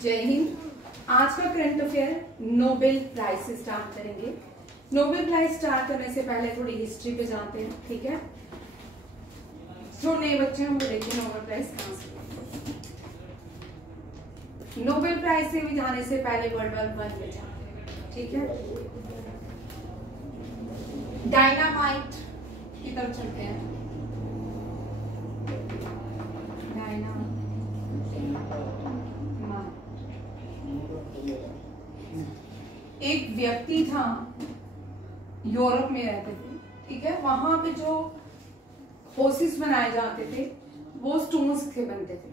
जय हिंद। आज का करंट अफेयर नोबेल प्राइज से स्टार्ट करेंगे। नोबेल प्राइज स्टार्ट करने से पहले थोड़ी हिस्ट्री पे जाते हैं, ठीक है। जो नए बच्चे हैं वो देखिए नोबेल प्राइज कहाँ से। नोबेल प्राइज से भी जाने से पहले वर्ल्ड वॉर 1 में जाते हैं, ठीक है। डायनामाइट की तरफ चलते हैं। एक व्यक्ति था, यूरोप में रहते थे, ठीक है। वहां पे जो होसिस बनाए जाते थे वो स्टोन्स के बनते थे।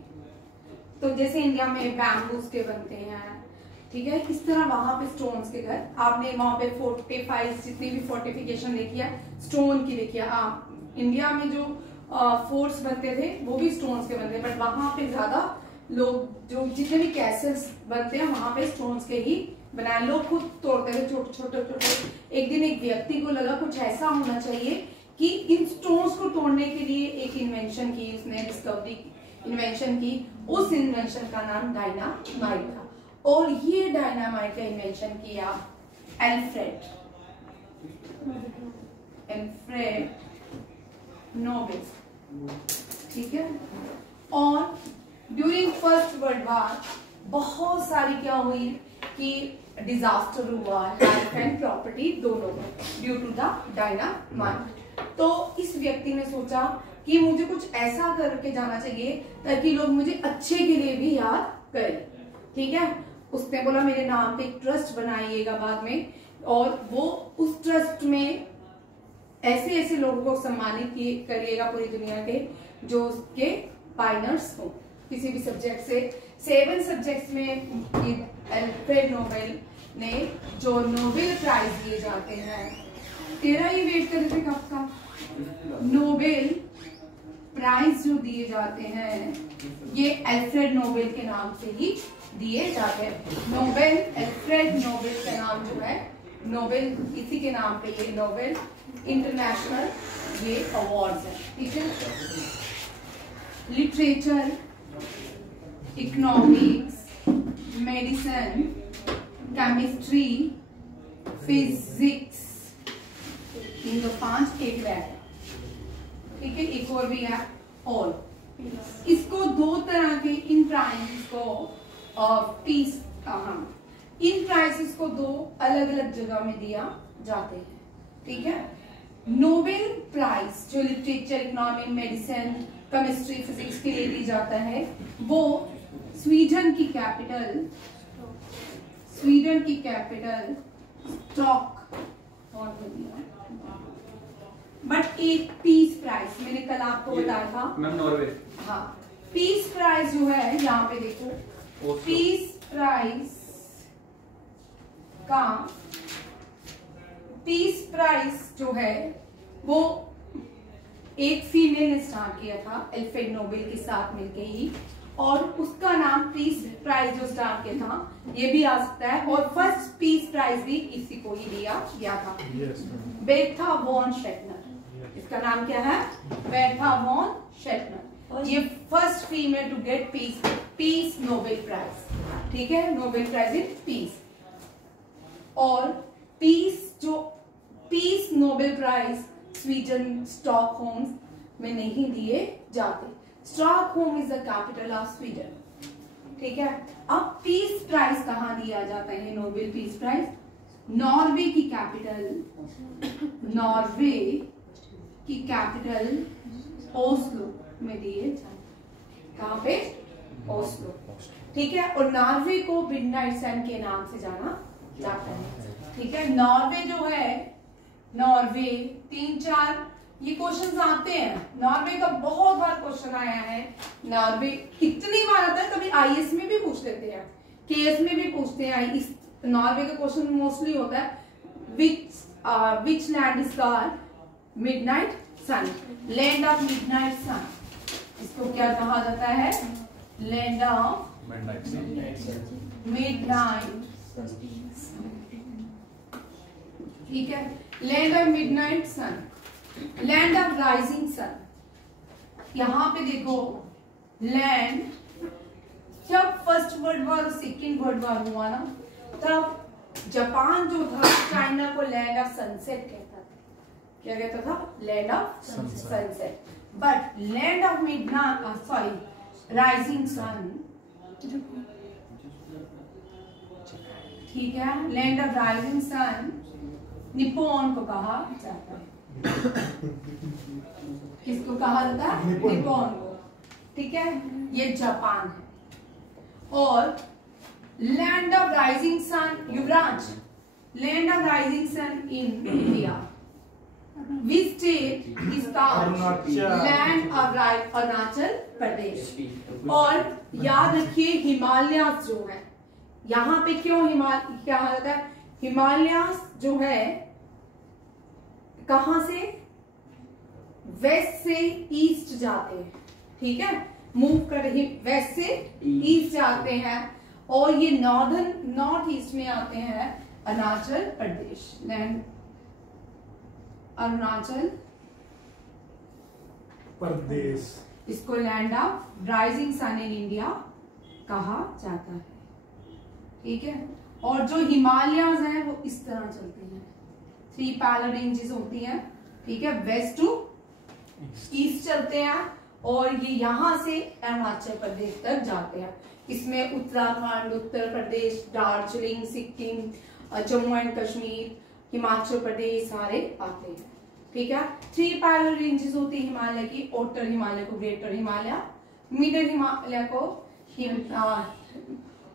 तो जैसे इंडिया में बैम्बूस के बनते हैं, ठीक है, इस तरह वहां पे स्टोन्स के घर। आपने वहां पे फोर्टिफाइड जितनी भी फोर्टिफिकेशन देखी है स्टोन की देखी है। इंडिया में जो फोर्ट्स बनते थे वो भी स्टोन्स के बनते, बट वहां पे ज्यादा लोग जो जितने भी कैसल्स बनते हैं वहां पे स्टोन्स के ही बनाए। लोग खुद तोड़ते थे छोटे छोटे। एक दिन एक व्यक्ति को लगा कुछ ऐसा होना चाहिए कि इन स्टोन्स को तोड़ने के लिए एक इन्वेंशन की, उसने डिस्कवरी इन्वेंशन की। उस इन्वेंशन का नाम डायनामाइट था, और ये डायनामाइट का इन्वेंशन किया एल्फ्रेड नोबेल, ठीक है। और ड्यूरिंग फर्स्ट वर्ल्ड वॉर बहुत सारी क्या हुई कि डिजास्टर हुआ, लाइफ एंड प्रॉपर्टी दोनों ड्यू टू द डायनामाइट। तो इस व्यक्ति ने सोचा कि मुझे कुछ ऐसा करके जाना चाहिए ताकि लोग मुझे अच्छे के लिए भी याद करें, ठीक है। उसने बोला मेरे नाम पे एक ट्रस्ट बनाइएगा बाद में, और वो उस ट्रस्ट में ऐसे ऐसे लोगों को सम्मानित करिएगा पूरी दुनिया के जो उसके पायनर्स हो किसी भी सब्जेक्ट से। 7 सब्जेक्ट्स में एल्फ्रेड नोबेल ने जो नोबेल प्राइज दिए जाते हैं, तेरा ही वेट कर रहे थे कब का, नोबेल प्राइज जो दिए जाते हैं ये एल्फ्रेड नोबेल के नाम से ही दिए जाते हैं। नोबेल एल्फ्रेड नोबेल का नाम जो है, नोबेल इसी के नाम पे ये नोबेल इंटरनेशनल ये अवार्ड्स है, ठीक है। Literature, economics, medicine, chemistry, physics, इन दो 5 एक बैग, ठीक है। एक और भी है और इसको 2 तरह के इन प्राइजेस को पीस इन प्राइजेस को 2 अलग अलग जगह में दिया जाते हैं, ठीक है। नोबेल प्राइज जो literature, economic, medicine, chemistry, physics के लिए दी जाता है वो स्वीडन की कैपिटल स्टॉक, बट एक पीस प्राइज मैंने कल आपको बताया था मैम, नॉर्वे। हाँ, पीस प्राइज जो है यहाँ पे देखो, पीस प्राइज जो है वो एक फीमेल ने स्टार्ट किया था एल्फ्रेड नोबेल के साथ मिलके ही, और उसका नाम पीस प्राइज जो स्टार्ट किया था ये भी आ सकता है, और फर्स्ट पीस प्राइज भी इसी को ही दिया गया था। बेर्था वॉन शेटनर, इसका नाम क्या है, बेर्था वॉन शेटनर। ये first female to get peace Nobel prize, ठीक है, नोबेल प्राइज इन पीस। और peace Nobel prize Sweden Stockholm में नहीं दिए जाते। Stockholm is the capital of Sweden, ठीक है। अब पीस प्राइज कहाँ दिया जाता है, नोबेल पीस प्राइज नॉर्वे की कैपिटल ओस्लो में दिए जाते। कहाँ पे, ओस्लो, ठीक है। और नॉर्वे को मिडनाइट सन के नाम से जाना जाता है, ठीक है। नॉर्वे जो है, नॉर्वे 3-4 ये क्वेश्चन आते हैं। नॉर्वे का बहुत बार क्वेश्चन आया है। नॉर्वे इतनी बार आता है, कभी आईएएस में भी पूछ लेते हैं, केएस में भी पूछते हैं। इस नॉर्वे का क्वेश्चन मोस्टली होता है which land is called midnight sun, land of midnight sun. इसको क्या कहा जाता है, लैंड ऑफ मिडनाइट सन, ठीक है। Land of midnight sun, land of rising sun. यहां पे देखो लैंड जब फर्स्ट वर्ल्ड वॉर और सेकेंड वर्ल्ड वॉर हुआ ना, तब जापान जो था चाइना को लैंड ऑफ सनसेट कहता था। क्या कहता था? Land of sunset. But land of midnight, sorry, rising sun, ठीक है, land of rising sun Nippon को कहा जाता है। किसको कहा जाता है? निप्पॉन को। ठीक है, ये जापान है। और land of rising sun, Yuvraj, land of rising sun in India, which state is called land of Arunachal Pradesh. और याद रखिए हिमालय जो है, यहाँ पे क्यों हिमालय क्या होता है? हिमालय जो है कहां से? वेस्ट से ईस्ट जाते हैं, ठीक है, मूव कर रही, वेस्ट से ईस्ट जाते हैं, और ये नॉर्थ ईस्ट में आते हैं अरुणाचल प्रदेश, लैंड अरुणाचल प्रदेश। इसको land of rising sun in India कहा जाता है। ठीक है, और जो हिमालयाज हैं वो इस तरह चलते हैं, 3 पैरेलल रेंजेस होती हैं, ठीक है, वेस्ट टू ईस्ट चलते हैं, और ये यहां से अरुणाचल प्रदेश तक जाते हैं। इसमें उत्तराखंड, उत्तर प्रदेश, दार्जिलिंग, सिक्किम, जम्मू एंड कश्मीर, हिमाचल प्रदेश सारे आते हैं। ठीक है, 3 पैरेलल रेंजेस होती है हिमालय की। आउटर हिमालय को ग्रेटर हिमालय, मिडल हिमालय को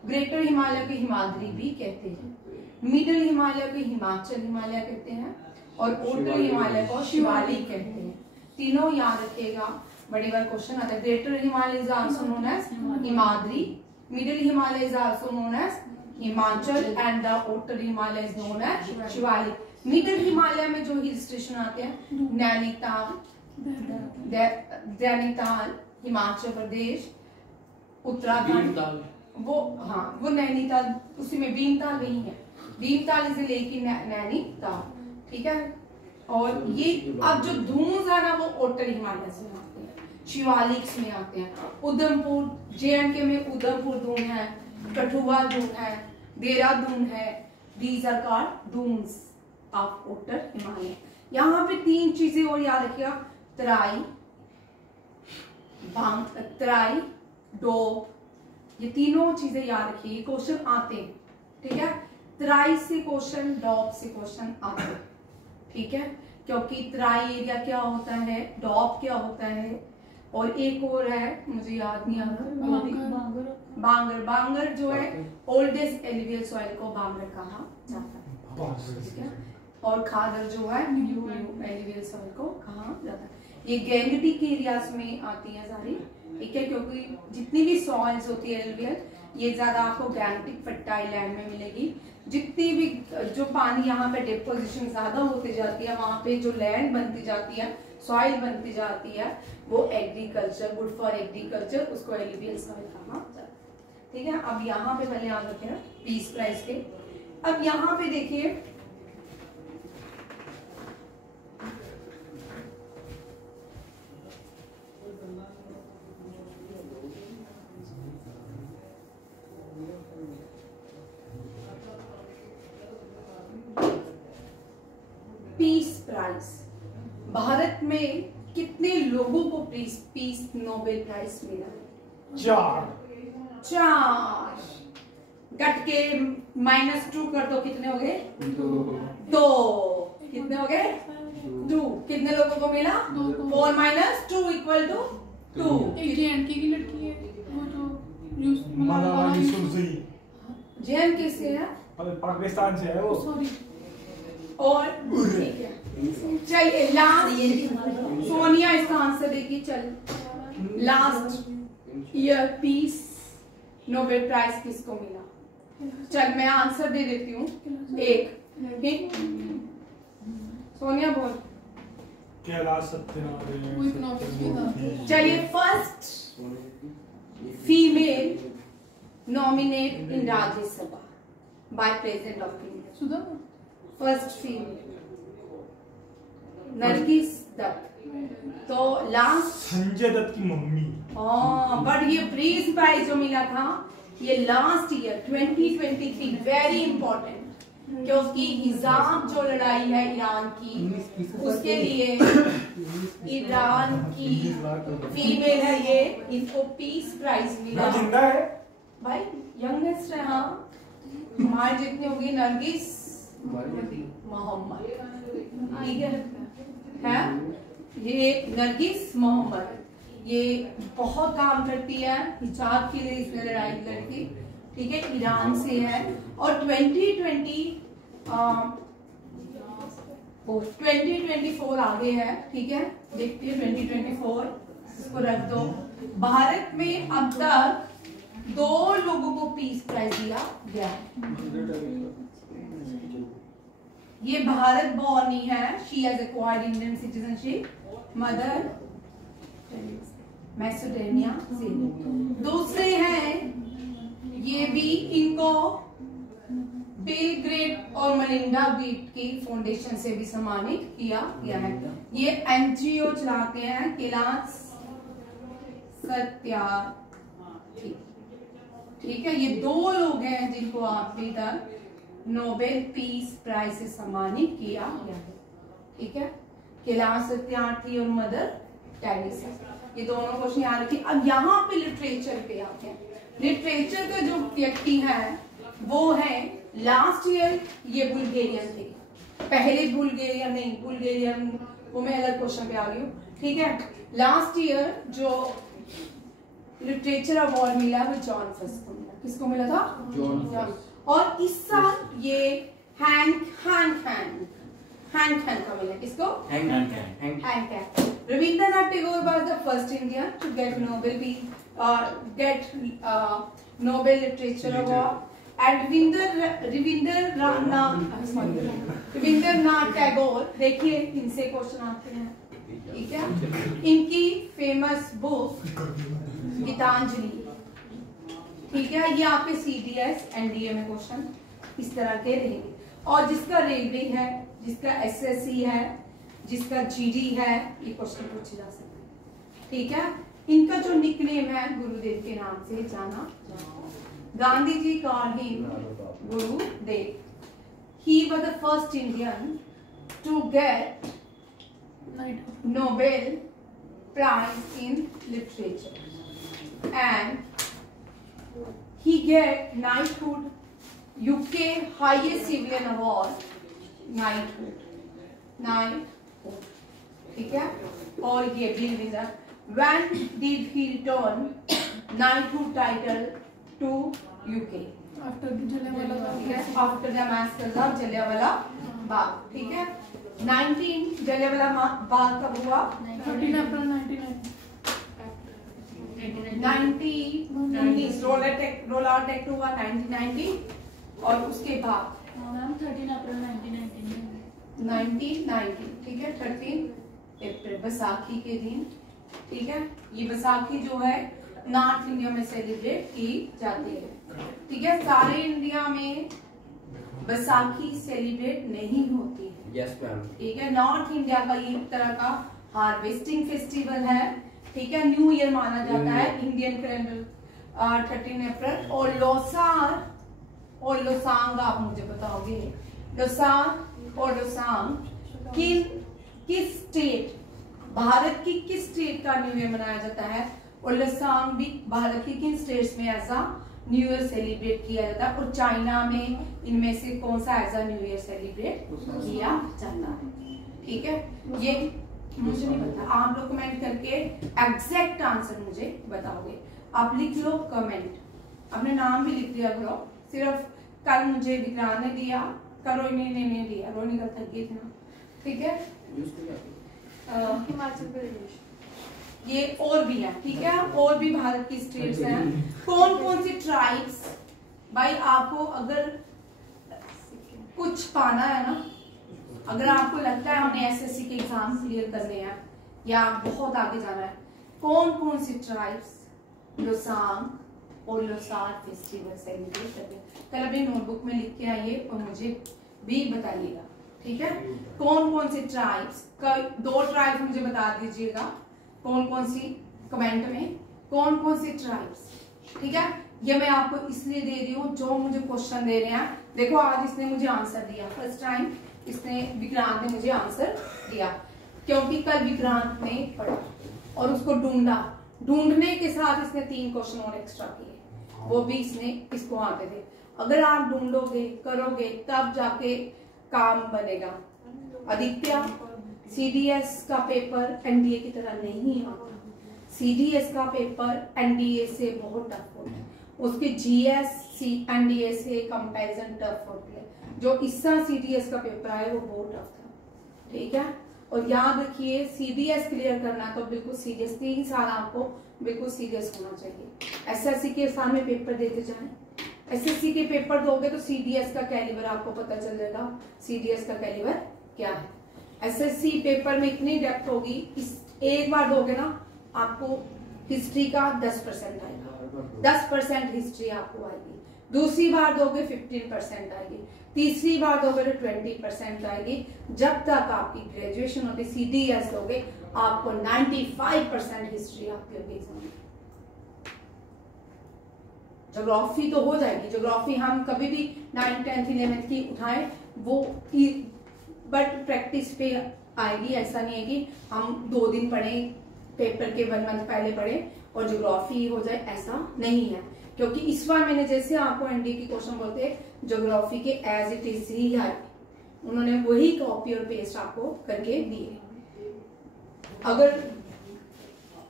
ग्रेटर हिमालय को हिमाद्री भी कहते हैं, मिडल हिमालय को हिमाचल हिमालय कहते हैं, और आउटर हिमालय को शिवालिक कहते हैं। तीनों याद रखिएगा, बड़ी बार क्वेश्चन आता है। Greater Himalaya is also known as Himadri, middle Himalaya is also known as Himachal, and the outer Himalaya is known as Shivalik. Middle Himalaya में जो हिल स्टेशन आते हैं, नैनीताल, हिमाचल प्रदेश, उत्तराखंड, वो हाँ वो नैनीताल, उसी में भीमताल नहीं है, Bhimtal is lake in Nainital. ठीक है, और ये अब जो धूम्स है ना वो आउटर हिमालय से आते हैं, शिवालिक्स में आते हैं। उधमपुर, JNK में उधमपुर दून है, कठुआ दून है, देहरादून है, these are called Doons of outer Himalaya. यहाँ पे 3 चीजें और याद रखिएगा, तराई, डोब, ये तीनों चीजें याद रखिए, क्वेश्चन आते हैं। ठीक है, तराई से क्वेश्चन, डॉब से क्वेश्चन आते हैं। ठीक है, क्योंकि तराई एरिया क्या होता है, डॉब क्या होता है, और एक और है मुझे याद नहीं आ रहा, बांगर जो है ओल्डेस्ट एलुवियल सॉइल को बांगर कहा जाता है। ठीक है, और खादर जो है न्यू एलुवियल सॉइल को कहा जाता है। ये गैंगटिक एरियाज में आती है सारी। ठीक है, क्योंकि जितनी भी सॉइल्स होती है एलुवियल, ये ज्यादा आपको गैंगटिक फर्टाइल लैंड में मिलेगी। जितनी भी जो पानी यहाँ पे डिपोजिशन ज्यादा होती जाती है, वहां पे जो लैंड बनती जाती है, सॉइल बनती जाती है, वो एग्रीकल्चर, गुड फॉर एग्रीकल्चर, उसको एलुवियल सॉइल कहा जाता है। ठीक है, अब यहाँ पे पहले याद रखें पीस प्राइस के। अब यहाँ पे देखिए, पीस प्राइज, भारत में कितने लोगों को पीस नोबेल प्राइज मिला? 4। घट के -2 कर दो, कितने हो गए? 2। कितने हो गए? 2। कितने लोगों को मिला? 4 - 2 = 2। एक JNK की लड़की है, वो जो मलाला यूसुफजई, JNK से है, पाकिस्तान से है वो। सॉरी। और ठीक है, चलिए लास्ट, सोनिया इसका आंसर देगी। चल, last year peace Nobel prize किसको मिला? चल मैं आंसर दे देती हूँ। एक सोनिया बोल। कैलाश सत्यनारायण। वो इकोनॉमिक्स में था। चलिए, first female nominate in Rajya Sabha by president of India. Sudha, first female Nargis Dutt. तो लास्ट संजय दत्त की मम्मी। बट ये प्रीज प्राइज जो मिला था ये लास्ट ईयर 2023, वेरी इंपॉर्टेंट, क्योंकि हिजाब जो लड़ाई है ईरान की, उसके लिए ईरान की फीमेल है ये, इनको पीस प्राइज मिला। जिंदा है भाई, यंगेस्ट है। हाँ, हमारी जितनी होगी नरगिस मोहम्मद, ठीक है? ये नरगिस मोहम्मद, ये बहुत काम करती है हिजाब के लिए, इसने लड़ाई लड़ी, ठीक है? ईरान से है और 2024 आगे है, ठीक है? देखते हैं 2024, इसको रख दो। भारत में अब तक 2 लोगों को पीस प्राइज दिया गया है। ये भारत बॉर्न ही है, she has acquired Indian citizenship, mother Macedonia से। दूसरे हैं, ये भी इनको बिल गेट और मेलिंडा गेट की फाउंडेशन से भी सम्मानित किया गया है। ये एनजीओ चलाते हैं, कैलाश सत्यार्थी, ठीक है? ये 2 लोग हैं जिनको अभी तक नोबेल पीस प्राइज से सम्मानित किया गया है, ठीक है? कैलाश सत्यार्थी और मदर टेरेसा, ये दोनों क्वेश्चन याद रखिए। अब यहाँ पे लिटरेचर पे आते हैं। लिटरेचर का जो व्यक्ति है वो है, लास्ट ईयर ये बुल्गारियन थे, पहले बुल्गारियन नहीं, बुल्गारियन वो मैं अलग क्वेश्चन पे आ गई हूँ, ठीक है? लास्ट ईयर जो लिटरेचर अवार्ड मिला वो जॉन फर्स्ट को मिला। किसको मिला था? जॉन। और इस साल ये हैंग का मिला। किसको? Hang. Rabindranath Tagore was the first Indian to get Nobel Literature Award, and Rabindranath Tagore, देखिए इनसे क्वेश्चन आते हैं, ठीक है? इनकी फेमस बुक गीतांजलि, ठीक है? ये आपके CDS NDA में क्वेश्चन इस तरह के रहेंगे। और जिसका रेलवे है, जिसका SSC है, जिसका GD है, ये क्वेश्चन पूछे जा सकते हैं, ठीक है? इनका जो निकनेम है गुरुदेव के नाम से जाना, Gandhi ji called him Gurudev. He was the first Indian to get Nobel Prize in Literature, and he get knighthood, UK highest civilian award, knighthood, ठीक है? और ये भी विनर। When did he return knighthood title to UK? After Jallianwala Bagh. After the massacre of Jallianwala Bagh, ठीक है? 19 जलियांवाला बाग कब हुआ? 13 अप्रैल 1990। 1990 रोल आउट एक्ट हुआ 1990, और उसके बाद मैम 13 अप्रैल 1990, ठीक है? 13 अप्रैल बैसाखी के दिन, ठीक है? ये बैसाखी जो है नॉर्थ इंडिया में सेलिब्रेट की जाती है, ठीक है? सारे इंडिया में बैसाखी सेलिब्रेट नहीं होती है, यस मैम, ठीक है? नॉर्थ इंडिया का ये एक तरह का हार्वेस्टिंग फेस्टिवल है, ठीक है? न्यू ईयर माना जाता है इंडियन कैलेंडर 13 अप्रैल। और लोसार और लोसांग आप मुझे बताओगे, लोसार और लोसांग किस स्टेट, भारत की किस स्टेट का न्यू ईयर मनाया जाता है? और लोसांग भी भारत की किन स्टेट्स में ऐसा न्यू ईयर सेलिब्रेट किया जाता है? और चाइना में इनमें से कौन सा ऐसा न्यू ईयर सेलिब्रेट किया जाता है, ठीक है? ये मुझे नहीं पता, आप लोग कमेंट करके एग्जैक्ट आंसर मुझे बताओगे। आप लिख लो कमेंट, अपने नाम भी लिख दिया करो। सिर्फ कल मुझे विक्रांत ने दिया, कल रोहिणी ने नहीं दिया, रोहिणी कल थक गई थी ना, ठीक है? हिमाचल प्रदेश, ये और भी है, ठीक है? और भी भारत की स्टेट्स हैं। कौन कौन सी ट्राइब्स, भाई आपको अगर कुछ पाना है ना, अगर आपको लगता है हमने SSC के एग्जाम क्लियर करने हैं या बहुत आगे जाना है, कौन कौन सी ट्राइब्स लोसांग और लोसार फेस्टिवल सेलिब्रेट करते हैं? कल अपनी नोटबुक में लिख के आइए और मुझे भी बताइएगा, ठीक है, कौन कौन से ट्राइब्स, 2 ट्राइब्स मुझे बता दीजिएगा, कौन कौन सी, कमेंट में कौन कौन से ट्राइब्स। ठीक है, ये मैं आपको इसलिए दे रही हूँ जो मुझे क्वेश्चन दे रहे हैं। देखो आज इसने मुझे आंसर दिया, फर्स्ट टाइम इसने, विक्रांत ने मुझे आंसर दिया, क्योंकि कल विक्रांत ने पढ़ा और उसको ढूंढा, ढूंढने के साथ इसने 3 क्वेश्चन और एक्स्ट्रा किए, वो भी इसको आते थे। अगर आप ढूंढोगे करोगे तब जाके काम बनेगा। आदित्य, सीडीएस का पेपर एनडीए की तरह नहीं आता, सीडीएस का पेपर एनडीए से बहुत टफ होता है, उसके जीएस एनडीए से कंपैरिजन टफ होती है। जो इस साल सीडीएस का पेपर आया वो बहुत टफ था। ठीक है, और याद रखिए सीडीएस क्लियर करना तो बिल्कुल सीरियस, 3 साल आपको बिल्कुल सीरियस होना चाहिए। एसएससी के सामने पेपर देते जाएं, एसएससी के पेपर दोगे तो सीडीएस का कैलिबर आपको पता चल जाएगा, सीडीएस का कैलिबर क्या है। एसएससी पेपर में इतनी डेप्थ होगी, इस एक बार दोगे ना आपको हिस्ट्री का 10% आएगा, 10% हिस्ट्री आपको आएगी, दूसरी बार दोगे 15% आएगी, तीसरी बार दोगे तो 20% आएगी। जब तक आपकी ग्रेजुएशन होती, सीडीएस दोगे आपको 95% हिस्ट्री आपकी होगी एग्जाम में। ज्योग्राफी तो हो जाएगी, ज्योग्राफी हम कभी भी 9th 10th 11th की उठाएं वो, बट प्रैक्टिस पे आएगी। ऐसा नहीं है कि हम 2 दिन पढ़े, पेपर के 1 मंथ पहले पढ़े और ज्योग्राफी हो जाए, ऐसा नहीं है। क्योंकि इस बार मैंने जैसे आपको एनडी की क्वेश्चन बोलते ज्योग्राफी के एज इट इज ही आए, उन्होंने वही कॉपी और पेस्ट आपको करके दिए। अगर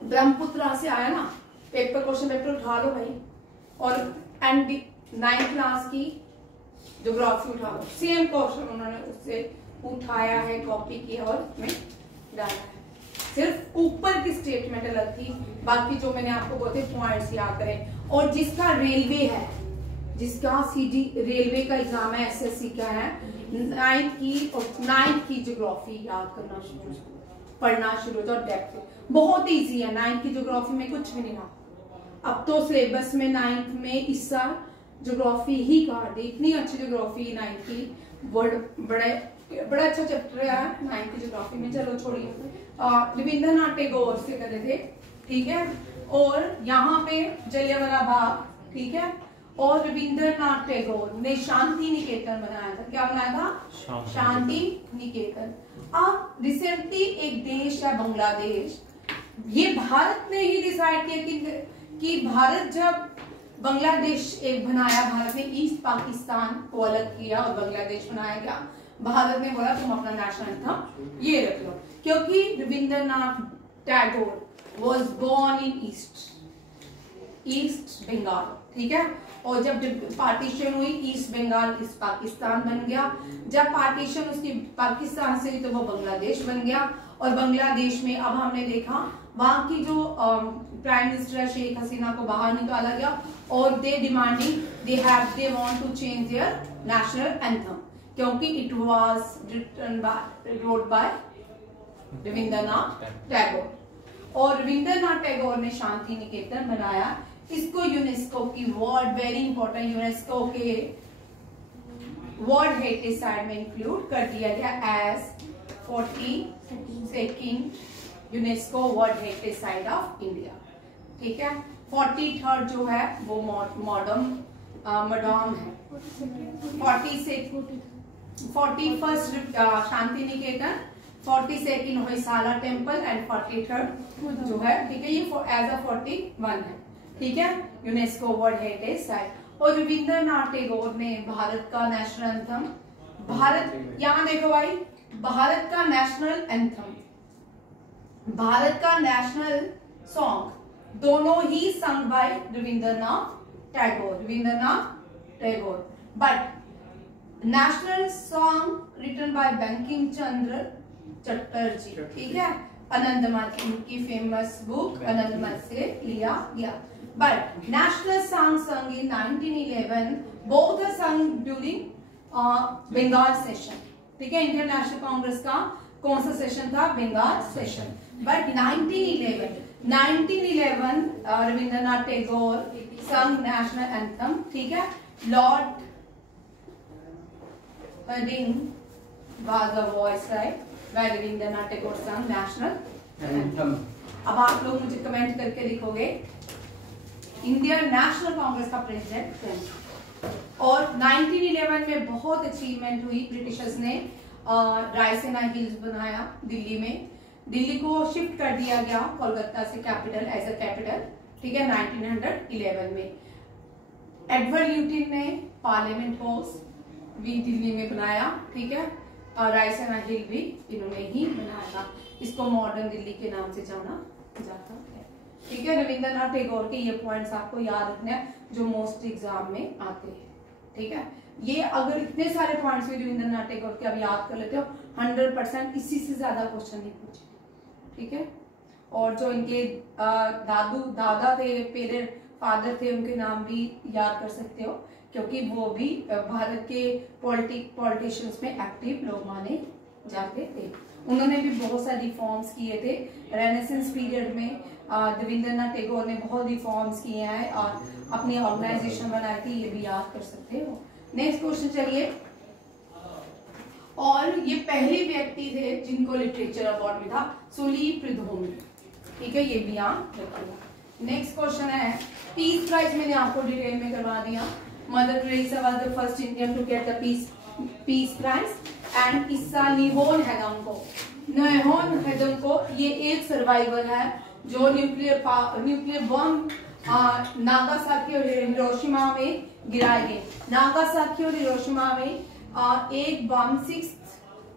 ब्रह्मपुत्रा से आया ना पेपर, क्वेश्चन पेपर उठा लो भाई, और एनडी 9th क्लास की ज्योग्राफी उठा लो, सेम क्वेश्चन उन्होंने उससे उठाया है, कॉपी किया और में डाला है। सिर्फ ऊपर की स्टेटमेंट अलग थी, बाकी जो मैंने आपको बोलते पॉइंट्स याद करें। और जिसका रेलवे है, जिसका सीडी रेलवे का एग्जाम है, एसएससी का है, 9th की ज्योग्राफी याद करना शुरू, पढ़ना शुरू तो डेप्थ बहुत इजी है। 9th की ज्योग्राफी में कुछ भी नहीं रहा, अब तो सिलेबस में 9th में इस साल ज्योग्राफी ही काट दी, इतनी अच्छी ज्योग्राफी 9th की, वर्ड बड़ा अच्छा चैप्टर है 9th की ज्योग्राफी में। चलो छोड़िए, रविंद्रनाथ टैगोर से कर रहे थे, ठीक है, और यहाँ पे जलियांवाला बाग, ठीक है, और रविंद्रनाथ टैगोर ने शांति निकेतन बनाया था। क्या बनाया था? शांति निकेतन। अब रिसेंटली एक देश है बांग्लादेश, ये भारत ने ही डिसाइड किया कि भारत जब बांग्लादेश एक बनाया, भारत ने ईस्ट पाकिस्तान को अलग किया और बांग्लादेश बनाया गया, भारत ने बोला तुम अपना नेशनल एंथम ये रख लो, क्योंकि Rabindranath Tagore was born in East Bengal, ठीक है, और जब पार्टीशन हुई ईस्ट बंगाल ईस्ट पाकिस्तान बन गया, जब पार्टीशन उसकी पाकिस्तान से हुई तो वो बांग्लादेश बन गया, और बांग्लादेश में अब हमने देखा वहां की जो प्राइम मिनिस्टर शेख हसीना को बाहर निकाला गया, और they demanding they want to change their national anthem, क्योंकि it was wrote by Rabindranath Tagore, और रविंद्रनाथ टैगोर ने शांति निकेतन बनाया। इसको यूनेस्को की वर्ल्ड, वेरी इंपॉर्टेंट, यूनेस्को के वर्ल्ड हेरिटेज साइट में इंक्लूड कर दिया गया as 42nd UNESCO world heritage site of India, ठीक है। 43rd जो है वो मॉडर्न है, 41st Shanti Niketan, 42nd Hoysala temple and 43rd जो है, ठीक है, ये एज अ 41 है, ठीक है, यूनेस्को वर्ल्ड हेरिटेज साइट। और रविंद्रनाथ टैगोर ने भारत का नेशनल एंथम, भारत, यहां देखो भाई, भारत का नेशनल एंथम, भारत का नेशनल सॉन्ग दोनों ही sung by Rabindranath Tagore, but national song written by Bankim Chandra Chatterjee, ठीक है, आनंदमठ, इनकी फेमस बुक आनंदमठ से लिया गया। But national song sung in 1911, both are sung during Bengal session, ठीक है, इंडियन नेशनल कांग्रेस का कौन सा सेशन था? बंगाल सेशन। बट 1911 रविंद्रनाथ टैगोर संग नेशनल एंथम, ठीक है, Lord was the viceroy where Rabindranath Tagore sang national anthem. अब आप लोग मुझे कमेंट करके लिखोगे इंडियन नेशनल कांग्रेस का प्रेसिडेंट कौन। और 1911 में बहुत अचीवमेंट हुई, ब्रिटिशर्स ने रायसेना हिल्स बनाया दिल्ली में, दिल्ली को शिफ्ट कर दिया गया कोलकाता से कैपिटल एज अ कैपिटल, ठीक है 1911 में। एडवर्ड ल्यूटिन ने पार्लियामेंट हाउस भी दिल्ली में बनाया, ठीक है, और रायसेना हिल भी इन्होंने ही बनाया था, इसको मॉडर्न दिल्ली के नाम से जाना जाता है, ठीक है। रविंद्रनाथ टैगोर के ये पॉइंट्स आपको याद रखना है जो मोस्ट एग्जाम में आते हैं, ठीक है। ये अगर इतने सारे पॉइंट्स भी रविंद्रनाथ टैगोर के अब याद कर लेते हो 100% इसी से ज्यादा क्वेश्चन नहीं पूछे, ठीक है। और जो इनके दादा थे, फादर थे, उनके नाम भी याद कर सकते हो क्योंकि वो भी भारत के पॉलिटिशियंस में एक्टिव लोग माने जाते थे। उन्होंने भी बहुत सारे रिफॉर्म्स किए थे रेनेसेंस पीरियड में। रविंद्रनाथ टैगोर ने बहुत रिफॉर्म्स किए हैं और अपनी ऑर्गेनाइजेशन बनाई थी, ये भी याद कर सकते हो। नेक्स्ट क्वेश्चन चलिए। और ये पहले व्यक्ति थे जिनको लिटरेचर अवार्ड मिला, सुली प्रिधोमी, ठीक है, ये भी याद रखिएगा। नेक्स्ट क्वेश्चन है पीस प्राइज, मैंने आपको डिटेल में करवा दिया। Mother Teresa was the first Indian to get the peace prize and इस्सा निहोन हेदोंको ये एक सर्वाइवर है जो न्यूक्लियर बम नागासाकी और हिरोशिमा में गिराए गए। नागासाकी और हिरोशिमा में एक बम 6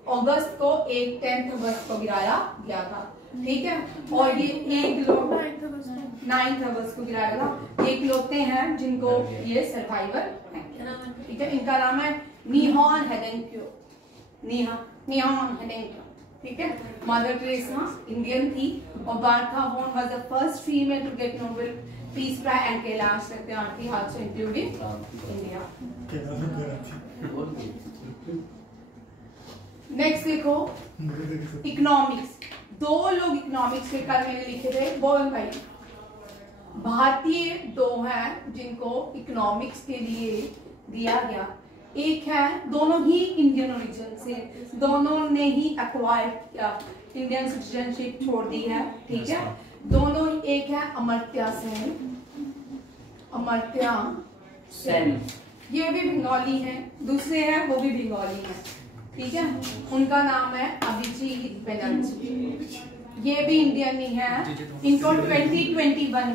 अगस्त को, एक 10 अगस्त को गिराया गया था, ठीक है। और ये एक लोग 9 अगस्त को गिराया था, एक लोग हैं जिनको ये सर्वाइवर है, ठीक है। इनका नाम है निहोन हेडेंक्यो, निहोन हेडेंक्यो, ठीक है। मदर टेरेसा इंडियन थी और Bertha von was the first female to get Nobel peace prize and Kailash Satyarthi also included India. Next देखो इकोनॉमिक्स, 2 लोग इकोनॉमिक्स के कल मैंने लिखे थे, बोल भाई। भारतीय 2 हैं जिनको इकोनॉमिक्स के लिए दिया गया, एक है, दोनों ही इंडियन ओरिजिन से, दोनों ने ही एक्वायर किया, इंडियन सिटीजनशिप छोड़ दी है, ठीक है। दोनों, एक है अमर्त्य सेन, ये भी बंगाली हैं, दूसरे हैं वो भी बंगाली हैं, ठीक है। उनका नाम है अभिजीत बनर्जी, ये भी इंडियन ही है। इनको 2021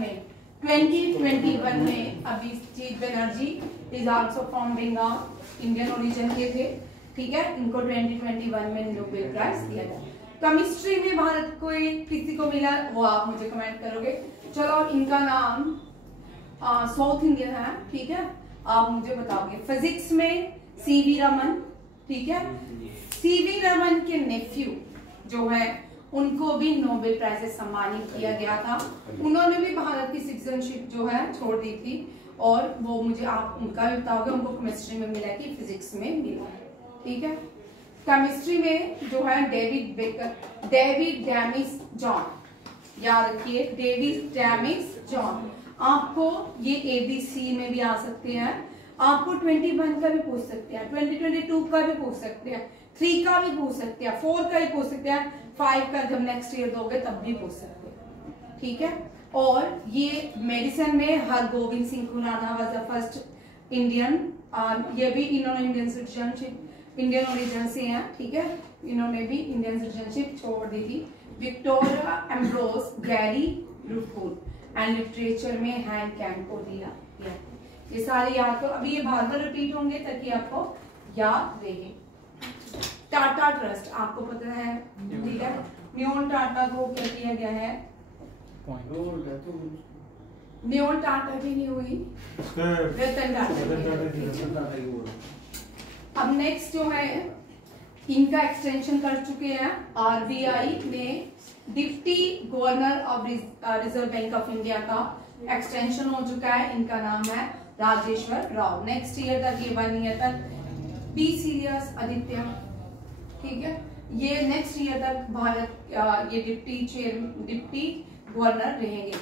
में Abhijit Banerjee is also from Bengal, Indian origin के थे, ठीक है। इनको 2021 में नोबेल प्राइज दिया गया। केमिस्ट्री में भारत को किसी को मिला वो आप मुझे कमेंट करोगे। चलो इनका नाम साउथ इंडियन है, ठीक है, आप मुझे बताओगे। फिजिक्स में सीवी रमन, ठीक है। सीवी रमन के नेफ्यू जो है उनको भी नोबेल प्राइज से सम्मानित किया गया था। उन्होंने भी भारत की सिटीजनशिप जो है छोड़ दी थी और वो मुझे आप उनका भी बताओगे, उनको केमिस्ट्री में मिला कि फिजिक्स में मिला, ठीक है। केमिस्ट्री में जो है डेविड डैमिस जॉन, याद रखिए डेविड डैमिस जॉन। आपको ये ABC में भी आ सकते हैं, आपको 21 का भी पूछ सकते हैं, 2022 का भी पूछ सकते हैं, 3 का भी पूछ सकते हैं, 4 का भी पूछ सकते हैं, 5 का जब नेक्स्ट ईयर दोगे तब भी पूछ सकते हैं, ठीक है। और ये मेडिसिन में Hargobind Singh Khorana was the first Indian, ये भी इन्होंने इंडियन सिटीजनशिप, इंडियन ओरिजिन से हैं, ठीक है, इन्होंने भी इंडियन सिटीजनशिप छोड़ दी थी। विक्टोरिया एम्ब्रोस गैरी रुफुल एंड लिटरेचर में हैंड कैन को दिया। ये सारे याद करो, अभी ये बार-बार रिपीट होंगे ताकि आपको याद रहे। टाटा ट्रस्ट आपको पता है, ठीक है, न्यून टाटा को क्या किया गया है, न्यून टाटा की नहीं हुई, रतन टाटा। अब नेक्स्ट जो है इनका एक्सटेंशन कर चुके हैं RBI ने, deputy governor of reserve bank of India का एक्सटेंशन हो चुका है, इनका नाम है राजेश्वर राव। नेक्स्ट ईयर तक, ये 1 ईयर तक बी सीरियस आदित्य, ठीक है, ये नेक्स्ट ईयर तक भारत ये डिप्टी गवर्नर रहेंगे।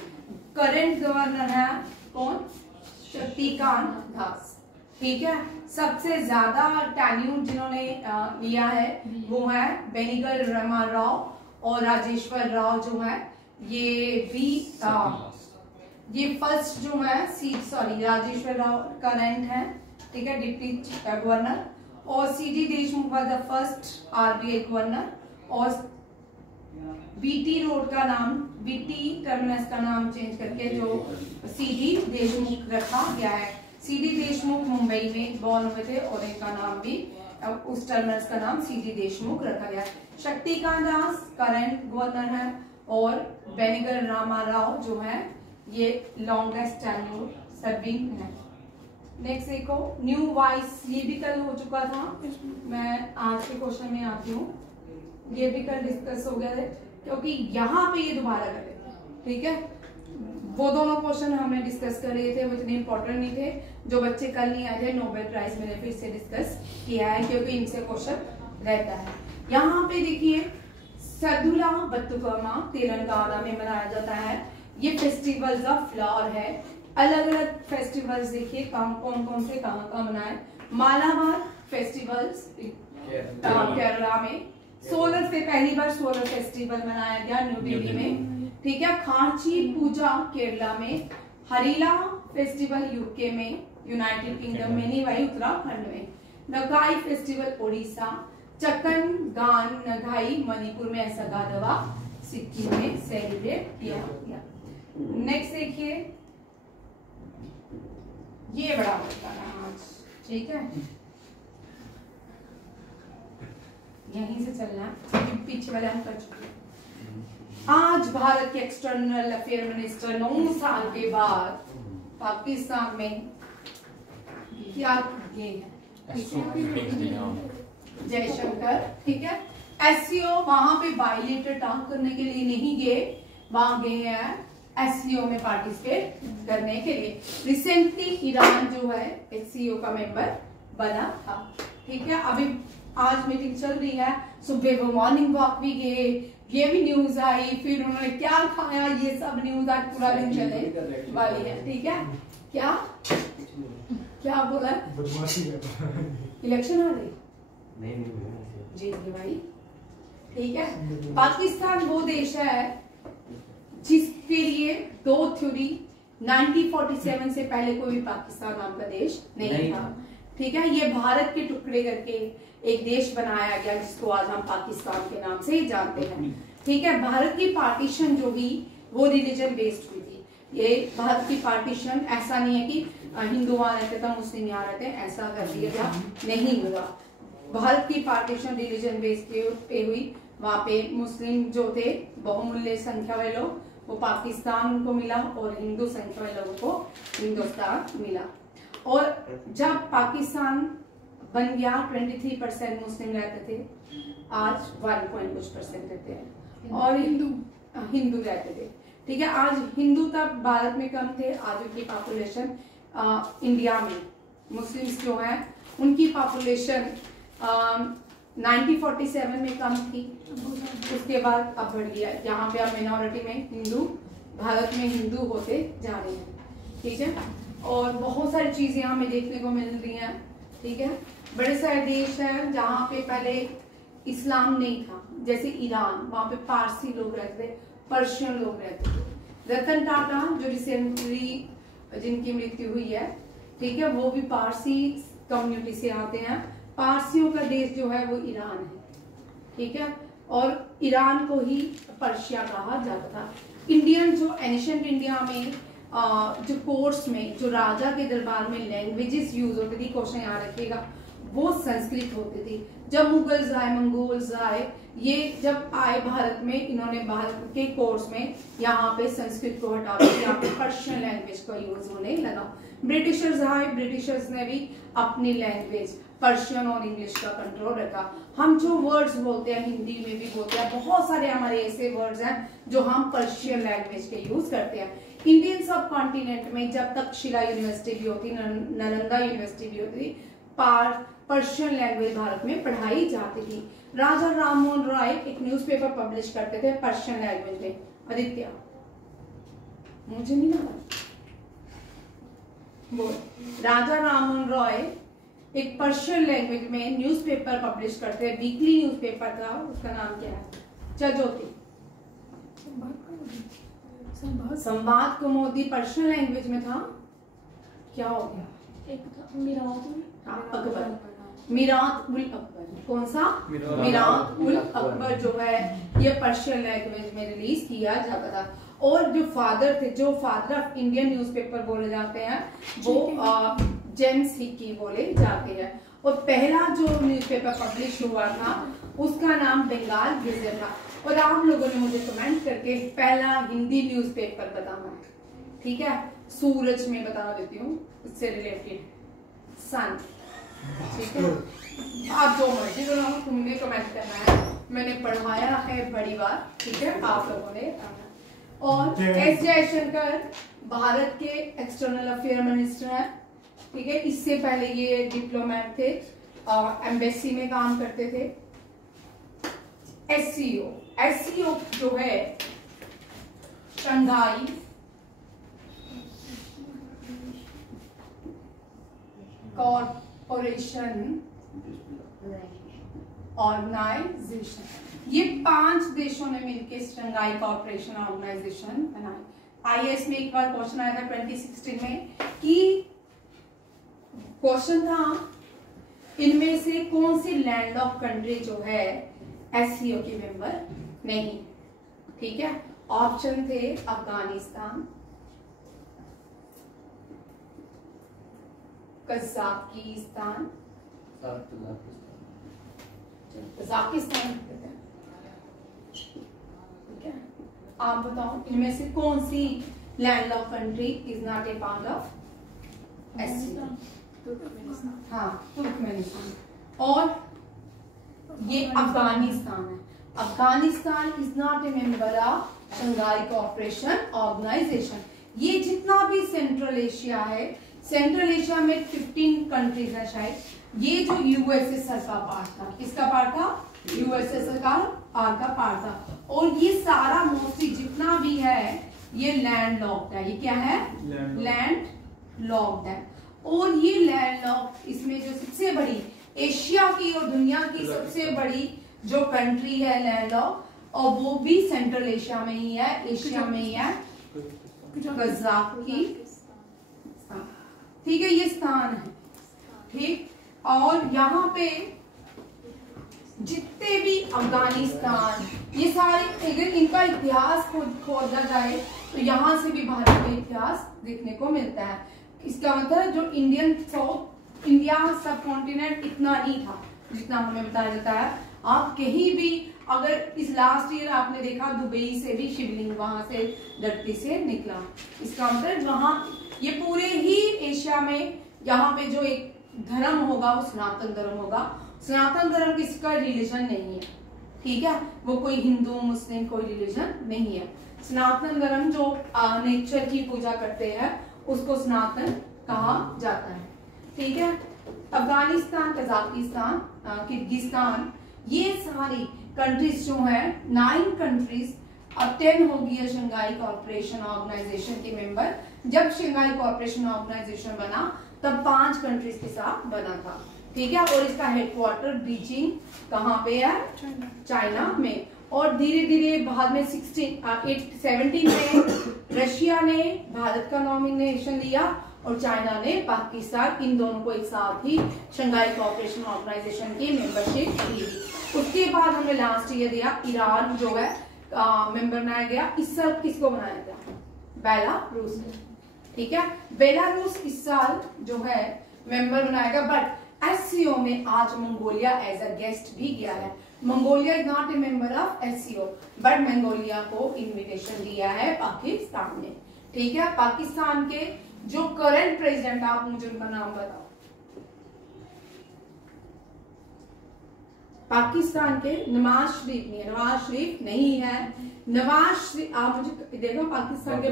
करंट गवर्नर है कौन, शक्तिकांत दास, ठीक है। सबसे ज्यादा टेन्यूर जिन्होंने लिया है वो है बेनिगर रामाराव और राजेश्वर राव जो है ये फर्स्ट जो है राजेश्वर राव करंट है, ठीक है, डिप्टी गवर्नर, और CD Deshmukh was the first RBI governor, और बीटी रोड का नाम, बीटी टर्मिनस का नाम चेंज करके जो सीडी देशमुख रखा गया है। सीडी देशमुख मुंबई में बॉर्न हुए थे और इनका नाम भी उस टर्मिनस का नाम सीडी देशमुख रखा गया। शक्तिकांत दास करंट गवर्नर है और बेनिगर रामाराव जो है ये लॉन्गेस्ट टेन्योर सर्विंग है। नेक्स्ट देखो न्यू वाइस, ये भी कल हो चुका था, मैं आज के क्वेश्चन में आती हूँ, ये भी कल डिस्कस हो गया है क्योंकि यहाँ पे ये दोबारा कर रहे थे, ठीक है। वो दोनों क्वेश्चन हमने डिस्कस कर रहे थे, वो इतने इंपॉर्टेंट नहीं थे, जो बच्चे कल नहीं आए थे नोबेल प्राइज मैंने फिर से डिस्कस किया है क्योंकि इनसे क्वेश्चन रहता है। यहाँ पे देखिए सदुला बतुकमा तेलंगाना में मनाया जाता है, ये फेस्टिवल्स ऑफ फ्लावर है। अलग अलग फेस्टिवल्स देखिए कौन कौन से कहाँ मनाए। मालाबार फेस्टिवल्स केरला में, सोलर से पहली बार सोलर फेस्टिवल मनाया गया न्यू दिल्ली में, ठीक है। खांची पूजा केरला में, हरीला फेस्टिवल यूके में, यूनाइटेड किंगडम में नहीं भाई उत्तराखंड में, नगाई फेस्टिवल ओडिशा, चकन गान नगाई मणिपुर में, ऐसा गादवा सिक्किम में सेलिब्रेट किया गया। नेक्स्ट देखिए ये बड़ा होता है आज, ठीक है, यहीं से चलना, पीछे वाले हम कर चुके हैं। आज भारत के एक्सटर्नल अफेयर मिनिस्टर 9 साल के बाद पाकिस्तान में क्या ये जयशंकर, ठीक है। एससीओ वहां पे बायलेटर टॉक करने के लिए नहीं गए, वहां गए हैं एससीओ में पार्टिसिपेट करने के लिए। रिसेंटली ईरान जो है एससीओ का मेंबर बना था, ठीक है। अभी आज मीटिंग चल रही है, सुबह वो मॉर्निंग वॉक भी गए, ये भी न्यूज आई, फिर उन्होंने क्या खाया, ये सब न्यूज आज पूरा दिन चले वाली है, ठीक है। क्या बोला इलेक्शन आ रही जी भाई, ठीक है। पाकिस्तान वो देश है जिसके लिए दो थ्योरी, 1947 से पहले कोई भी पाकिस्तान नाम का देश नहीं था, ठीक है। ये भारत के टुकड़े करके एक देश बनाया गया जिसको आज हम पाकिस्तान के नाम से जानते हैं, ठीक है। भारत की पार्टीशन जो भी वो रिलीजन बेस्ड हुई थी। ये भारत की पार्टीशन ऐसा नहीं है कि हिंदू वहां रहते थे मुस्लिम यहाँ रहते, ऐसा कर दिया गया नहीं हुआ। भारत की पार्टीशन रिलीजन बेस्ड पे हुई, वहां पे मुस्लिम जो थे बहुमूल्य संख्या वाले लोग वो पाकिस्तान उनको मिला और हिंदू संख्या वाले लोगों को हिंदुस्तान मिला। और जब पाकिस्तान बन गया 23% मुस्लिम रहते थे, आज 1% रहते हैं और हिंदू रहते थे, ठीक है। आज हिंदू तब भारत में कम थे, आज उनकी पॉपुलेशन इंडिया में मुस्लिम्स जो हैं उनकी पॉपुलेशन 1947 में कम थी, उसके बाद अब बढ़ गया। यहाँ पे अब मिनॉरिटी में हिंदू, भारत में हिंदू होते जा रहे हैं, ठीक है। और बहुत सारी चीजें हमें देखने को मिल रही हैं, ठीक है। बड़े सारे देश हैं जहाँ पे पहले इस्लाम नहीं था, जैसे ईरान, वहां पे पारसी लोग रहते थे, पर्शियन लोग रहते थे। रतन टाटा जो रिसेंटली जिनकी मृत्यु हुई है, ठीक है, वो भी पारसी कम्युनिटी से आते हैं। पारसियों का देश जो है वो ईरान है, ठीक है, और ईरान को ही पर्शिया कहा जाता था। इंडियन जो एंशिएंट इंडिया में जो कोर्स में जो राजा के दरबार में लैंग्वेजेस यूज होती थी, क्वेश्चन याद रखिएगा, वो संस्कृत होती थी। जब मुगल्स आए, मंगोल्स आए, ये जब आए भारत में, इन्होंने भारत के कोर्स में यहाँ पे संस्कृत को हटा कर यहाँ पे पर्शियन लैंग्वेज का यूज होने लगा। ब्रिटिशर्स आए, ब्रिटिशर्स ने भी अपनी लैंग्वेज पर्शियन और इंग्लिश का कंट्रोल रखा। हम जो वर्ड्स बोलते हैं हिंदी में भी बोलते हैं, बहुत सारे हमारे ऐसे वर्ड्स हैं जो हम पर्शियन लैंग्वेज के यूज करते हैं। इंडियन सब कॉन्टिनेंट में जब तक शिला यूनिवर्सिटी भी होती, नालंदा यूनिवर्सिटी भी होती थी, पर्शियन लैंग्वेज भारत में पढ़ाई जाती थी। राजा राममोहन रॉय एक न्यूज़पेपर पब्लिश करते थे पर्शियन लैंग्वेज में। आदित्य मुझे नहीं लगा बोल। राजा राममोहन रॉय एक पर्शियन लैंग्वेज में न्यूज़पेपर पब्लिश करते हैं, वीकली न्यूज़पेपर था, उसका नाम क्या है? चज्योति। संवाद कौमुदी पर्शियन लैंग्वेज में था, क्या हो गया? एक था मीरात अकबर, मीरात उल अकबर। कौन सा? मीरात उल अकबर जो है ये पर्शियन लैंग्वेज में रिलीज किया जाता था। और जो फादर थे, जो फादर ऑफ इंडियन न्यूज़पेपर बोले जाते हैं, वो जेम्स हिकी बोले जाते हैं। और पहला जो न्यूज़पेपर पब्लिश हुआ था उसका नाम बंगाल गेजेट था। और आप लोगों ने मुझे कमेंट करके पहला हिंदी न्यूज़पेपर बताना है, ठीक है? सूरज में बता देती हूँ, इससे रिलेटेड सन, ठीक है? आप जो मर्जी बनाओ, तुमने कमेंट करना है, मैंने पढ़ाया है बड़ी बार, ठीक है? आप लोगों ने। और एस जयशंकर भारत के एक्सटर्नल अफेयर मिनिस्टर हैं, ठीक है? इससे पहले ये डिप्लोमेट थे, एम्बेसी में काम करते थे। एससीओ जो है शंघाई कॉरपोरेशन ऑर्गेनाइजेशन, ये 5 देशों ने मिलकर शंघाई कॉरपोरेशन ऑर्गेनाइजेशन बनाई। आईएएस में एक बार क्वेश्चन आया था 2016 में कि क्वेश्चन था इनमें से कौन सी लैंडलॉक कंट्री जो है एससीओ के मेंबर नहीं, ठीक है? ऑप्शन थे अफगानिस्तान, कजाकिस्तान, ठीक है? आप बताओ इनमें से कौन सी landlocked country is not a part of SCO? हाँ, तुर्कमेनिस्तान। और ये अफगानिस्तान है। Afghanistan is not a member of Shanghai corporation organisation. ये जितना भी सेंट्रल एशिया है, सेंट्रल एशिया में 15 कंट्रीज है शायद। ये जो यूएसएसआर का पार्ट था, किसका पार्ट था? यूएसएसआर का पार्ट था। और ये सारा मोस्टली जितना भी है ये लैंड लॉक्ड है। ये क्या है? लैंड लॉक्ड है। और ये लैंड लॉक्ड, इसमें जो सबसे बड़ी एशिया की और दुनिया की सबसे बड़ी जो कंट्री है लैंड लॉक्ड, और वो भी सेंट्रल एशिया में ही है, एशिया में ही है, कजाकिस्तान, ठीक है? ये स्थान है, ठीक? और यहाँ पे जितने भी अफगानिस्तान, ये सारे अगर इनका इतिहास खोजा जाए तो यहाँ से भी भारत का इतिहास देखने को मिलता है। इसका मतलब जो इंडिया सब कॉन्टिनेंट इतना नहीं था जितना हमें बताया जाता है। आप कहीं भी अगर इस लास्ट ईयर आपने देखा दुबई से भी शिवलिंग वहां से धरती से निकला, इसका मतलब वहां ये पूरे ही एशिया में यहाँ पे जो एक धर्म होगा वो सनातन धर्म होगा। सनातन धर्म किसका रिलीजन नहीं है, ठीक है? वो कोई हिंदू मुस्लिम कोई रिलीजन नहीं है। सनातन धर्म जो नेचर की पूजा करते हैं उसको सनातन कहा जाता है, ठीक है? अफगानिस्तान, कजाकिस्तान, किर्गिस्तान, ये सारी कंट्रीज जो है 9 कंट्रीज अब 10 हो गई है शंघाई कॉरपोरेशन ऑर्गेनाइजेशन के मेंबर। जब शंघाई कॉरपोरेशन ऑर्गेनाइजेशन बना तब 5 कंट्रीज के साथ बना था, ठीक है? और इसका हेडक्वार्टर बीजिंग कहाँ पे है? चाइना में। और धीरे धीरे बाद में 17 में रशिया ने भारत का नॉमिनेशन लिया और चाइना ने पाकिस्तान, इन दोनों को एक साथ ही शंघाई कॉरपोरेशन ऑर्गेनाइजेशन की मेंबरशिप दी। उसके बाद हमने लास्ट ईयर दिया ईरान जो है मेंबर बनाया गया। इस साल किसको बनाया गया? बेलारूस, ठीक है? बेलारूस इस साल जो है मेंबर बनाया गया। बट एससीओ में आज मंगोलिया एज अ गेस्ट भी गया है। Mongolia is not a member of SCO, but Mongolia को इनविटेशन दिया है पाकिस्तान ने, ठीक है? पाकिस्तान के जो करंट प्रेसिडेंट, आप मुझे उनका नाम बताओ। पाकिस्तान के नवाज शरीफ नहीं है, नवाज शरीफ नहीं है। नवाज शरीफ, आप मुझे देखो पाकिस्तान के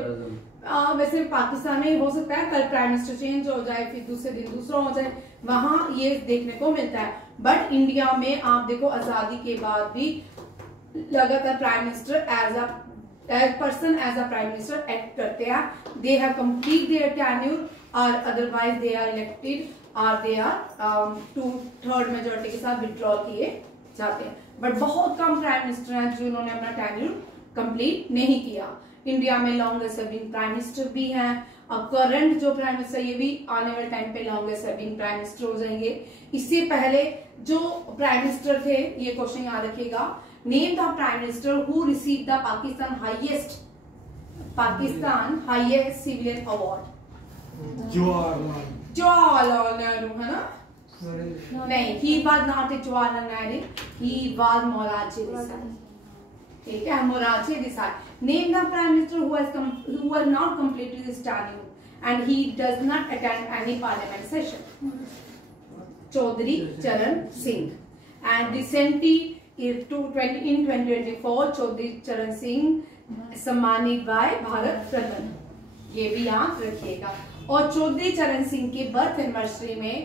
वैसे पाकिस्तान में हो सकता है कल प्राइम मिनिस्टर चेंज हो जाए, फिर दूसरे दिन दूसरा हो जाए, वहां ये देखने को मिलता है। बट इंडिया में आप देखो आजादी के बाद भी लगातार prime minister as a prime minister act करते हैं। They have complete their tenure और अदरवाइज दे आर इलेक्टेड और दे आर 2/3 मेजोरिटी के साथ विड्रॉ किए जाते हैं। बट बहुत कम प्राइम मिनिस्टर हैं जिन्होंने अपना टेन्यूर कंप्लीट नहीं किया। इंडिया में लॉन्गेस्ट सर्विंग प्राइम मिनिस्टर भी हैं और करंट जो प्राइम मिनिस्टर ये भी आने वाले टाइम पे लॉन्गेस्ट सर्विंग प्राइम मिनिस्टर हो जाएंगे। इससे पहले जो प्राइम मिनिस्टर थे, ये क्वेश्चन याद रखिएगा, name the prime minister who receive the Pakistan highest civilian award. Jawaharlal Nehru है ना? नहीं, he was not a Jawaharlal Nehru, he was Morarji Desai। ठीक है, Morarji Desai। Name the prime minister who has not completed his tenure and he does not attend any parliament session। Chaudhary चरण Singh. And recently in 2024 Chaudhary चरण सिंह सम्मानित bye Bharat Ratna, ये भी याद रखिएगा। और चौधरी चरण सिंह के बर्थ एनिवर्सरी में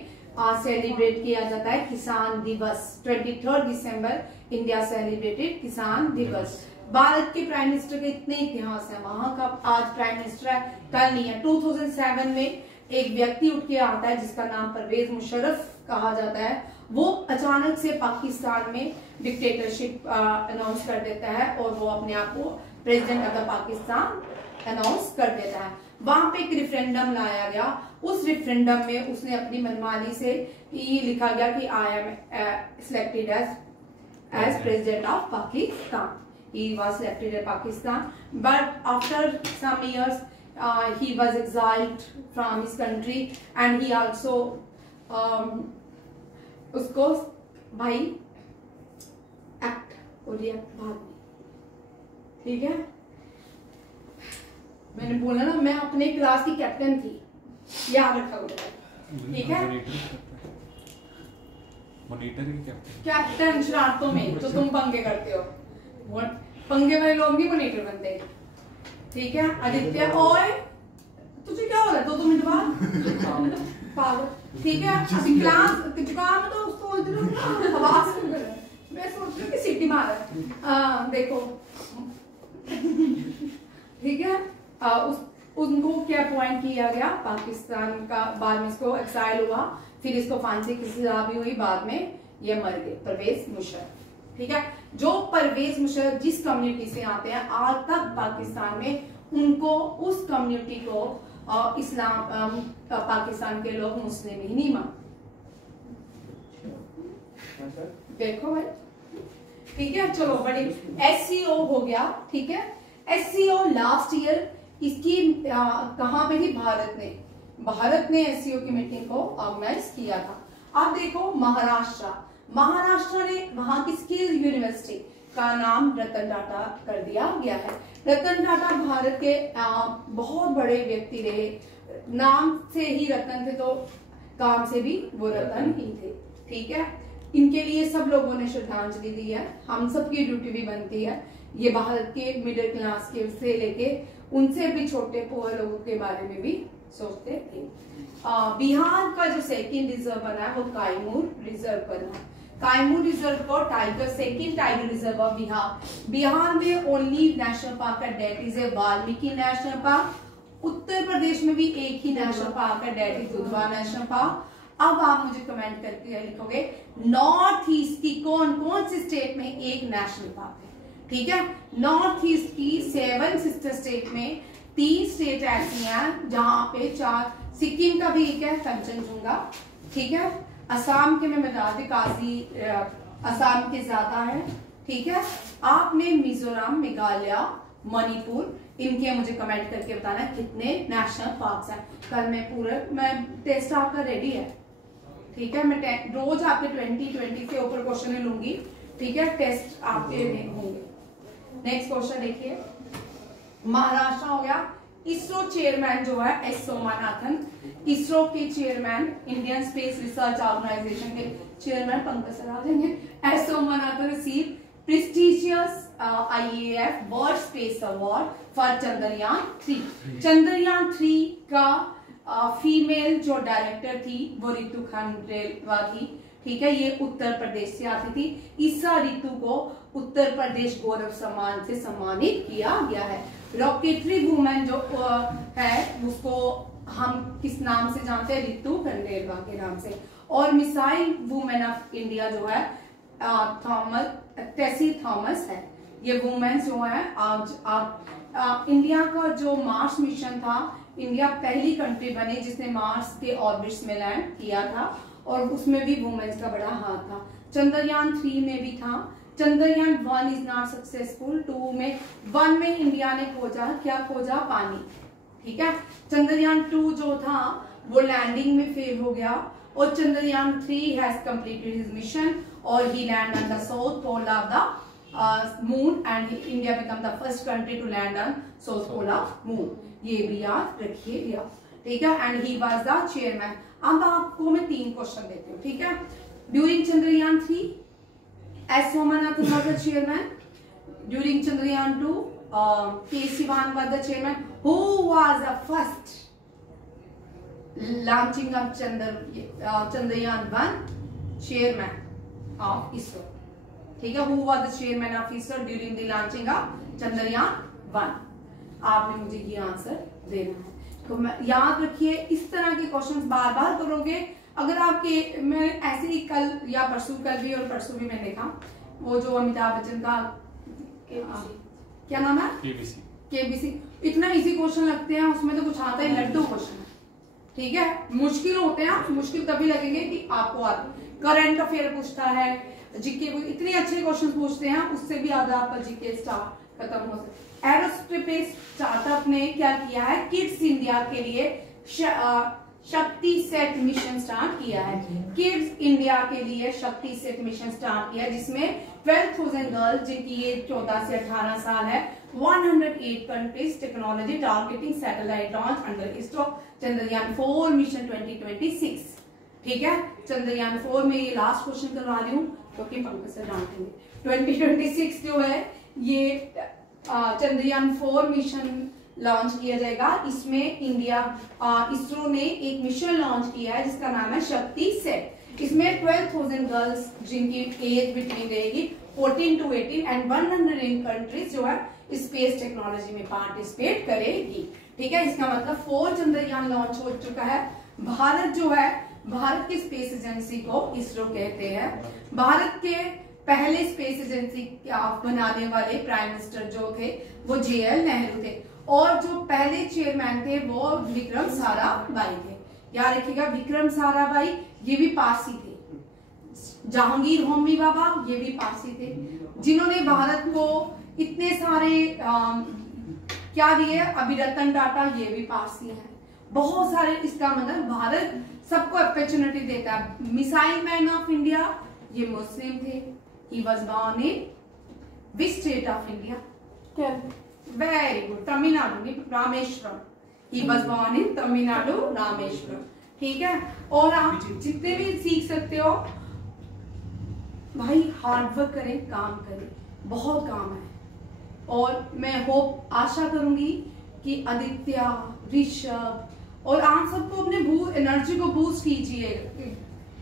सेलिब्रेट किया जाता है किसान दिवस। 23 दिसंबर इंडिया सेलिब्रेटेड किसान दिवस। भारत के प्राइम मिनिस्टर के इतने इतिहास है, वहां का आज प्राइम मिनिस्टर है, कल नहीं है। 2007 में एक व्यक्ति उठ के आता है जिसका नाम परवेज मुशर्रफ कहा जाता है। वो अचानक से पाकिस्तान में डिक्टेटरशिप अनाउंस कर देता है और वो अपने आप को president of the Pakistan announce कर देता है। वहां पे एक रेफरेंडम लाया गया, उस रेफरेंडम में उसने अपनी मनमानी से ये लिखा गया कि I am selected as president of Pakistan. he was selected in Pakistan, but after some years he was exiled from his country and he also उसको भाई एक्ट हो गया बाद में। ठीक है, मैंने बोला ना मैं अपने क्लास की कैप्टन थी, याद रखा होगा। ठीक है, कैप्टन शरारतों में तो तुम पंगे करते हो, पंगे वाले लोग नहीं मॉनिटर बनते। ठीक है आदित्य, ओए तुझे क्या हो रहा है 2 मिनट बाद पागल। ठीक है, अभी क्लास जुकाम है तो उसको इधर आवाज क्यों कर रहा है? मैं सोच रही हूँ कि सीटी मारा। देखो ठीक है, उनको क्या अपॉइंट किया गया पाकिस्तान का, बाद में इसको एक्साइल हुआ, फिर इसको फांसी की सजा भी हुई, बाद में ये मर गए परवेज मुशर्रफ। ठीक है, जो परवेज मुशर्रफ जिस कम्युनिटी से आते हैं आज तक पाकिस्तान में उनको, उस कम्युनिटी को इस्लाम पाकिस्तान के लोग मुस्लिम ही नहीं मानते। देखो भाई, ठीक है, चलो बड़ी SCO हो गया। ठीक है, SCO लास्ट ईयर इसकी कहां पे थी? भारत ने SCO की मीटिंग को ऑर्गेनाइज किया था। अब देखो महाराष्ट्र ने वहां की स्किल यूनिवर्सिटी का नाम रतन टाटा कर दिया गया है। रतन टाटा भारत के बहुत बड़े व्यक्ति रहे, नाम से ही रतन थे तो काम से भी वो रतन ही थे। ठीक है, इनके लिए सब लोगों ने श्रद्धांजलि दी है, हम सबकी ड्यूटी भी बनती है। ये भारत के मिडिल क्लास के से लेके उनसे भी छोटे पुअर लोगों के बारे में भी सोचते थे। बिहार का जो सेकंड रिजर्व बना है वो कायमूर रिजर्व बना है। कायमूर रिजर्व को second tiger reserve of Bihar में ओनली नेशनल पार्क है, that is a Valmiki national park. Uttar Pradesh में भी एक ही नेशनल पार्क है, that is Dudhwa national park. अब आप मुझे कमेंट करके लिखोगे नॉर्थ ईस्ट की कौन कौन सी स्टेट में एक नेशनल पार्क है। ठीक है, नॉर्थ ईस्ट की 7 सिस्टर स्टेट में 3 स्टेट ऐसी हैं जहां पे 4, सिक्किम का भी एक है कंचनजुंगा। ठीक है, असम के में बता दें काजी, असम के ज्यादा है। ठीक है, आपने मिजोरम, मेघालय, मणिपुर, इनके मुझे कमेंट करके बताना कितने नेशनल पार्क्स हैं। कल मैं टेस्ट आपका रेडी है। ठीक है, मैं रोज आपके 20 के ऊपर क्वेश्चन लूंगी। ठीक है, टेस्ट आपके होंगे। नेक्स्ट क्वेश्चन देखिए, महाराष्ट्र हो गया। इसरो चेयरमैन जो है एस सोमनाथन, इसरो के chairman, Indian Space Research Organisation के चेयरमैन पंकज सर आ जाएंगे। S Somanathan receive prestigious IAF world space award for Chandrayaan 3। Chandrayaan 3 का फीमेल जो डायरेक्टर थी वो रितु खंडेलवाल थी। ठीक है, ये उत्तर प्रदेश से आती थी। ईसा रितु को उत्तर प्रदेश गौरव सम्मान से सम्मानित किया गया है। रॉकेटरी वुमेन जो है उसको हम किस नाम से जानते हैं, रितु खंडेलवा के नाम से। और मिसाइल वुमेन ऑफ इंडिया जो है टेसी थॉमस है। ये वुमेन जो है आज इंडिया का जो मार्स मिशन था, इंडिया पहली कंट्री बनी जिसने मार्स के ऑर्बिट्स में लैंड किया था, और उसमें भी वुमेन्स का बड़ा हाथ था। चंद्रयान 3 में भी था। Chandrayaan 1 is not successful. 1 में इंडिया ने खोजा, क्या खोजा, पानी, ठीक है। चंद्रयान 2 जो था वो लैंडिंग में फेल हो गया, और Chandrayaan 3 has completed his mission और he land on the south pole of the moon and India become the first country to land on south pole of moon. ये भी याद रखिएगा, ठीक है। And he was the chairman. अब आपको मैं 3 क्वेश्चन देती हूँ, ठीक है। During Chandrayaan 3 S Somanathan was the chairman. During Chandrayaan 2 K Sivan was the chairman. Who was the first launching of Chandrayaan 1 chairman of ISRO, ठीक है। Who was the chairman of ISRO during the launching of Chandrayaan 1? आपने मुझे ये answer देना है। तो याद रखिए, इस तरह के क्वेश्चंस बार बार करोगे। अगर आपके मैं ऐसे ही कल या परसों, कल भी और परसों भी मैंने देखा, वो जो अमिताभ बच्चन का क्या नाम है, केबीसी, इतना इजी क्वेश्चन लगते हैं, उसमें तो कुछ आता ही लड्डू क्वेश्चन है, ठीक है। मुश्किल होते हैं, मुश्किल तभी लगेंगे कि आपको करंट अफेयर पूछता है, जीके इतने अच्छे क्वेश्चन पूछते हैं, उससे भी ज्यादा आपका जीके स्टार्ट खत्म हो सकता है। एरोस्पेस स्टार्टअप ने क्या किया है, किड्स इंडिया के लिए शक्ति सेट मिशन स्टार्ट किया है। किड्स इंडिया के लिए शक्ति सेट मिशन स्टार्ट किया है, जिसमें 12,000 गर्ल्स जिनकी एज 14 से 18 साल है, 108 countries, technology targeting satellite launch under ISRO Chandrayaan 4 mission 2026, ठीक है। चंद्रयान 4 में ये लास्ट क्वेश्चन करवा रही हूँ क्योंकि पंकज से डांटेंगे। 2026 जो है ये चंद्रयान 4 मिशन लॉन्च किया जाएगा। इसमें इंडिया इसरो ने एक मिशन लॉन्च किया है जिसका नाम है शक्ति सेट। इसमें 12,000 गर्ल्स जिनकी एज बिटवीन रहेगी 14 to 18 एंड 100 कंट्रीज जो है स्पेस टेक्नोलॉजी में पार्टिसिपेट करेगी, ठीक है। इसका मतलब 4 चंद्रयान लॉन्च हो चुका है। भारत जो है, भारत की स्पेस एजेंसी को इसरो कहते हैं। भारत के पहले स्पेस एजेंसी बनाने वाले प्राइम मिनिस्टर जो थे वो JL नेहरू थे, और जो पहले चेयरमैन थे वो विक्रम साराभाई थे। याद रखिएगा, विक्रम साराभाई ये भी पारसी थे। जहांगीर होमी बाबा ये भी पारसी थे, जिन्होंने भारत को इतने सारे क्या दिए। अभी रतन टाटा ये भी पारसी है, बहुत सारे। इसका मतलब भारत सबको अपॉर्चुनिटी देता है। मिसाइल मैन ऑफ इंडिया ये मुस्लिम थे। He was born in which state of India? Very good, Tamil Nadu, Rameswaram. He was born in Tamil Nadu, Rameswaram, ठीक है। और आप जितने भी सीख सकते हो भाई, हार्डवर्क करें, काम करें, बहुत काम है। और मैं आशा करूंगी कि आदित्य, ऋषभ और आप सबको अपने एनर्जी को बूस्ट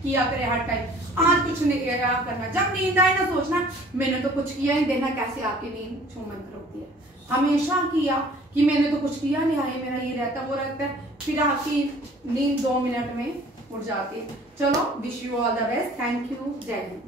किया करे हर टाइम। आज कुछ नहीं करना, जब नींद आए ना सोचना मैंने तो कुछ किया ही, देखना कैसे आपकी नींद छूमंत होती है। हमेशा किया कि मैंने तो कुछ किया नहीं, आए मेरा ये रहता वो रहता है, फिर आपकी नींद 2 मिनट में उड़ जाती है। चलो, wish you all the best, thank you, जय हिंद।